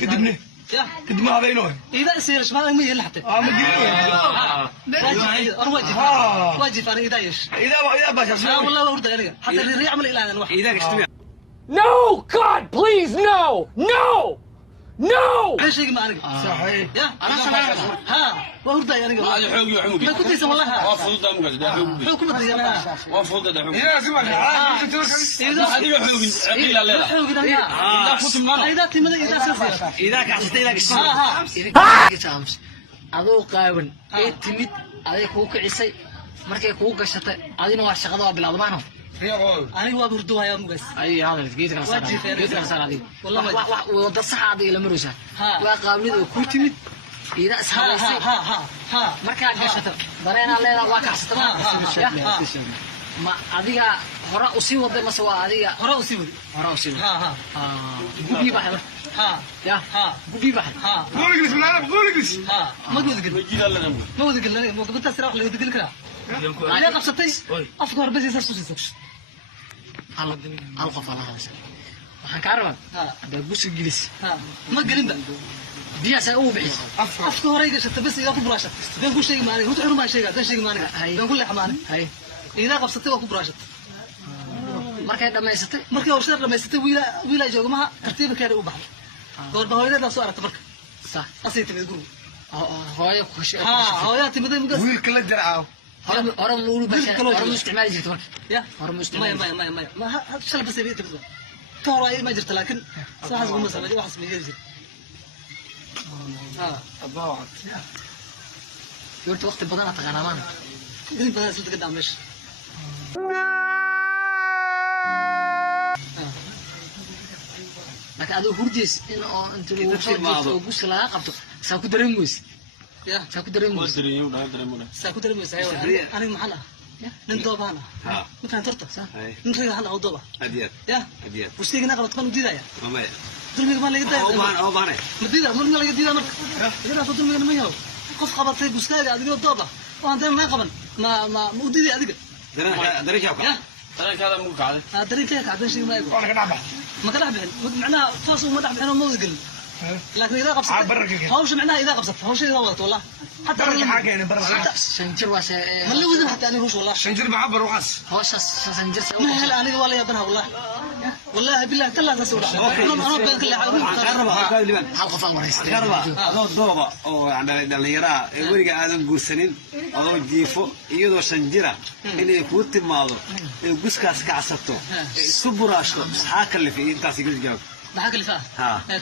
كدبني كدب ما بينهم إذا يصير ما ما يلحق واجب أنا إذا إيش إذا باشا والله ورد عليك حتى اللي يعمل إلى الواحد إذا اجتماع No, God, please, no, no, no. ليش يجي معك صحيح يا أنا سمعت ها ورد يعني هذا حقوق وحقوق ما كنت يسمى الله وافضل دمك ده حقوق حكومة يا وافضل ده حقوق إذا سمع هذه حقوق عقيل على لا إذا فوت المال إذا تمد إذا سافر إذا كحسيت إذا كشيء aduu qaawan ee timid aday kuu kicisay markay kuu gashatay adina waa shaqada waa bilaawdaan أنا هو برضو هيا مقص ay hadal geedka saaradi wallahi wada saxaad ila marusa waa qaabnidu ku timid ida asxaabay ها marka gashato bareena leeda waa kacsatay ma adiga hore u sii waday mas waa adiga هراء سيبي ها gubi baxda ها ya gubi baxda ها قول اجلس من العالم قول اجلس ها ما تقول ذكر وجيل الله جنب ما تقول ذكر ما قلت أسرع ولا تقول كلا إذا قصتي أفكار بس يسوس hal qof ala hadashay waxaan ka rabaa da gusi gilis ها ما قلنا biyaas ay u bixis أفكار هيك شت بس إذا كبراشت بين كل شيء ماني روح ما شيء ده شيء ماني بين كل حماني hay إذا قصتي وكبراشت markay dhameysatay markii uu shir dhameystay wiila joogmaha tartiibkeeda u baxay goor bahooyada soo aragtay marka sax asay timid guru hooyo ku heshay hooyo timid mugas ويل كلا درعاو hore muulu bashay hore isticmaali jirtay marka ya hore ما isticmaali ما shal bas ay tirto toray ma jirto laakiin saxas uma sameeyay wax sameeyay jir الله yorta waqti badan aad taqaanaan in badan silta ka dhameesh laakiin adoo hurdiis in oo inta lagu soo jeesto oo gus laga qabto saa ku dareemaysa ya saa ku dareemaysa ودري ولا دري ولا saa ku dareemaysa aniga maxal ah nin doobana ma kan torta nin reer hal oo dooba أديات ya أديات washtiigna qabad kan u diidaya وما dulmiga ma laga أو daaya ما أو ما مديدا مرنا laga diidaa marka ila fa dulmiga ma yaho qof qabatay buskaaga adiga dooba waan deen ma qaban ma u diiday adiga درك يا ya ترى هذا مو قاعد دريكه كعبان شيء ما يقول أنا كنعبح ما كان بحن معناها فاس وما دح بحن ما وقل لكن اذا قبصت هوش معناها اذا قبصت هوش اذا وقت والله حتى برك حاجة يعني برك shanjir waa shay ما اللي وزن حتى انا هوش والله شنجر معبر وقص hooshas shanjir ما هلا انا ولا يبنها والله والله بالله كلها تسوي انا بين كل حاجه hal qof al maraysta garba adoo dooba oo dhalinyaraha ee weliga aadan guursanin adoo jiifo iyadoo shanjira inay kuu timaado ee guskaas ka casabto isku buraashto maxaa kalifay intaas iga jawaab maxaa kalifa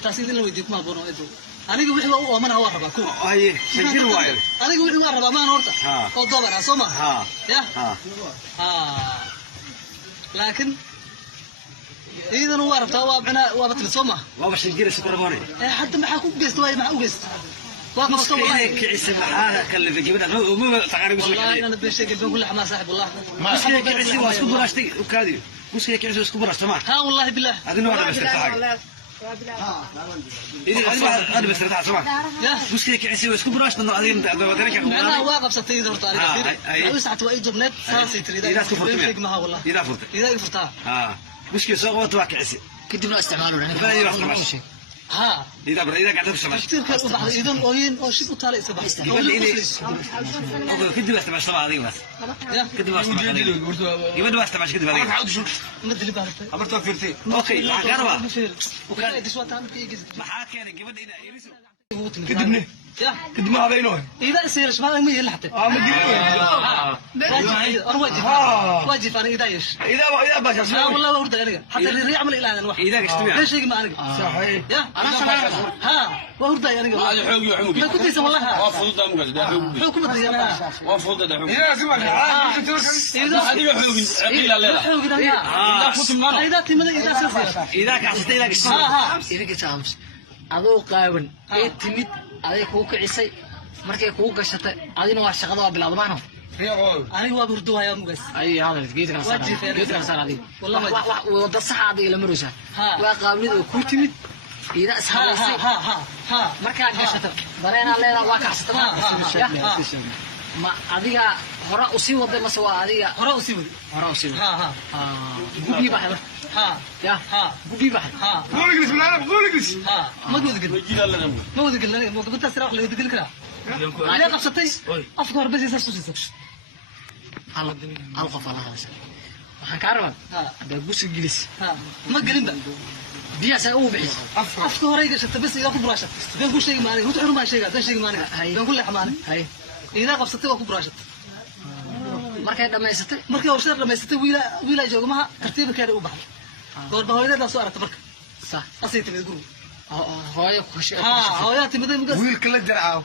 taasiid in la weydiiyo kuma boono eedo aniga wixii waa oo mana waa rabaa ku haye shanjir waayo aniga wixii waa rabaa maan horta oo doobara Soomaa ya laakiin إذا هو عرفت هو أنا وابتل صومه. وابا شنجير سكرموني. حتى ما حكوا بيست واي ما وقست. واقف صومه. كعيس معاه كلف جبنا مو تقارب والله أنا بشيء قلبي كل حما صاحب والله. ما كعيس واسكو براشتي وكادي. وش هي كعيس واسكو براش تمام. ها والله بالله. هذا نوع بس تاعك. إذا أنا بس تاع سمع. وش هي كعيس واسكو براش من هذه أنا واقف ستي إذا طارق. وسعت وأي جبنات ساسي تريد. إذا كفرت. ما والله. إذا فرت. إذا فرتها. مشكلة سوى توقع عسي كدب لا استعماله يعني فلا يروح شيء ها إذا قاعد تبصر كثير كان وضع إذا أوين أو شيء طالع سبع كدب استمع سبعة هذه بس كدب استمع يبدو استمع كدب هذه ما أدري بعرف أمرت فيرتي أوكي قربا وكان دشوات عم تيجي ما حكي أنا قبل إذا يرسل كدبني كدب ما بينهم إذا يصير ما ما يلحق واجب أنا إذا إيش إذا باشا لا والله ورد عليك حتى اللي يعمل إلى الواحد إذا اجتماع ليش يجي معك صحيح يا أنا سمعت ها ورد عليك هذا حقوق وحقوق ما كنت يسمى الله وافضل دمك ده حقوق حكومة يا وافضل ده حقوق إذا سمع هذه حقوق عقيل على لا فوت المال إذا تمد إذا سافر إذا كحسيت إذا كشيء idinka jaams adoo qaawan ee timid aday kuu kicisay markay kuu gashatay adina waa shaqada waa bilaawdaan أنا هو برضو هيا مقص ay hadal geedka saaradi والله wada saxaad ila marusa waa qaabnidu ku timid ida asxaabay marka gashato bareena leeda waa kacsatay ma adiga hore u sii waday mas waa adiga هراء سيبي hore u sii ها gubi baxda ها يا ها قولي بحر ها قول اجلس بالعربي قول اجلس ها ما تقول ذكر وجينا لنا ما ودك اللي ما قلت اسرع ولا ودك الكلام لا قبصتي افكار بس يسوسيس القف على هذا waxaan ka rabaa ها da gusi gilis ها ما قلنا biya sa uu bixis afka hore iga shata bas iga ku buraashat been ku sheegi maani ruux ma sheega da sheegi maani been ku leexmaani hay ila qabsatay waa ku buraashat markay dhameysatay markii uu shir dhameysatay wiila joogmaha tartiibkeeda u baxay goor bahooyada soo aragtay marka sa asay timid guru hooyo ku sheeg ها hooyada timid mugas wiilka la jarcaaw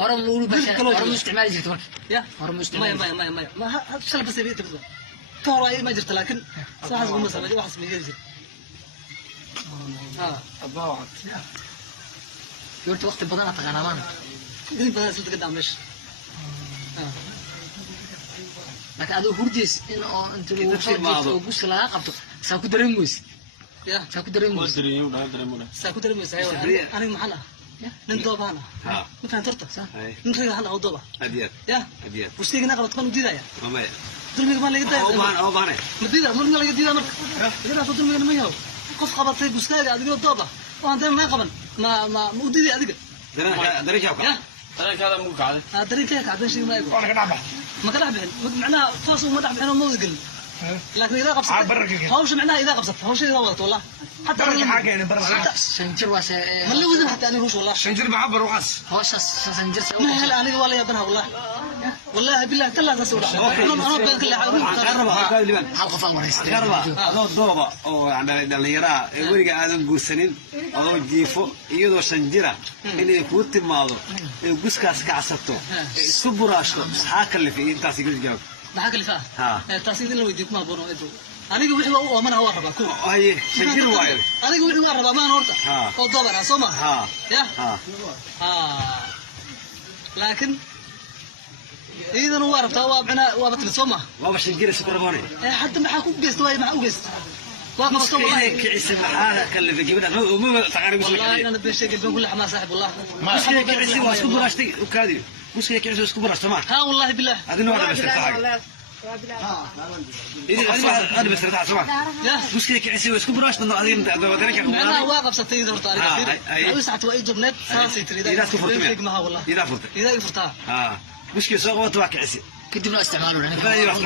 hore mu ulu bashay hore mu isticmaali jirtay marka يا hore mu ما isticmaali ما شل بس يبي تبغى ترى ما جرت لكن صح حسب مثلا واحد اسمه يجي ها yorta waqti badan aad taqaanaa maana قلت بس انت قدام ليش laakiin adoo hurdiis in oo inta lagu soo timaado. jeesto oo gusi laga qabto saa ku dareemaysid يا saa ku dareemaysid دريم ولا دريم ولا ساكو درمي سايو انا محلها من دوبانا ها ما فهمت ترتا هاي من خير هلا او دوبا اديات يا اديات وش تيجي نقرا تكون ديدايا mamaya درمي ما لقيت oo maan oo maane مديدا مرنا لقيت ديدا مرك اذا صدر من ما يهو قف قبطي بوسكاغا اديو دوبا وانت ما قبل ما وديدي اديك dareenka يا أنا كذا مو قاعد دريك هيك عاد شيء ما يقول ka dhabax ما كان بحن معناها فاس وما دح بحن ما يقول لكن اذا قبصت هوش معناها اذا قبصت هوش اذا وضعت والله حتى shanjir waa ما اللي وزن حتى انا هوش والله shanjir maxabar uqas hooshas shanjir ما هلا انا ولا يبنها والله والله بالله كلها تسوي انا بين كل حاجه hal qof aan wareystay garba adoo dooba oo dhalinyaraha ee weliga aadan guursanin adoo jiifo iyadoo shanjira inay kuu timaado ee guskaas kacsato isku buraashto maxaa kalifay intaas iga jawaab maxaa kalifa ها. taasiid in la weydiiyo kuma boono ido aniga wixii waa u oomana waa rabaa ku haye shanjir waayo aniga wixii waa rabaa maan horta ها. oo doobara soo ma ها ya ها ha laakiin iidan waa rabtaa waa bina waa batil soo ma waaba shanjira sukarmoone hadda maxaa ku geysta waa maxaa u geysta waa qabto wallahi kicisa maxaa kalifay gabadha ma taqaani wallahi ana beeshay galban kullu xamaas saaxib wallahi muskii kicisi waa isku buraashtay u kaadiyo muskii kicisi isku buraashto ma ha wallahi billah adina waa dhamastirta xaga إذا أنا بس رتاح سمع. يا مشكلة كعسي واسكو بلاش من هذه ذريك. أنا واقف ستيد هرتا أنا وسعت وأيد جبنات ساسي تري إذا تفرت ما والله إذا فرت. إذا يفرتها مشكلة سوق وتوقع كعسي. kadib loo isticmaalo فلا يروح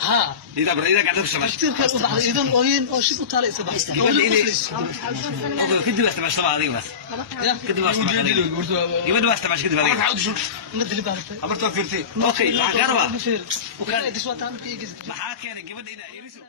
ها إذا قاعد تبصر. كثير كذا بعد إذا أوين أو شيء طالع سبعة يقول لي كده بس تبصر هذه بس. كده بس تبصر. يبدو بس تبصر كده هذه. عاود شو مدري بعرف أمرت وفرتي. أوكي. ما كان ما. وكان يدش وقت عم تيجي ما حكينا قبل إذا يرسل.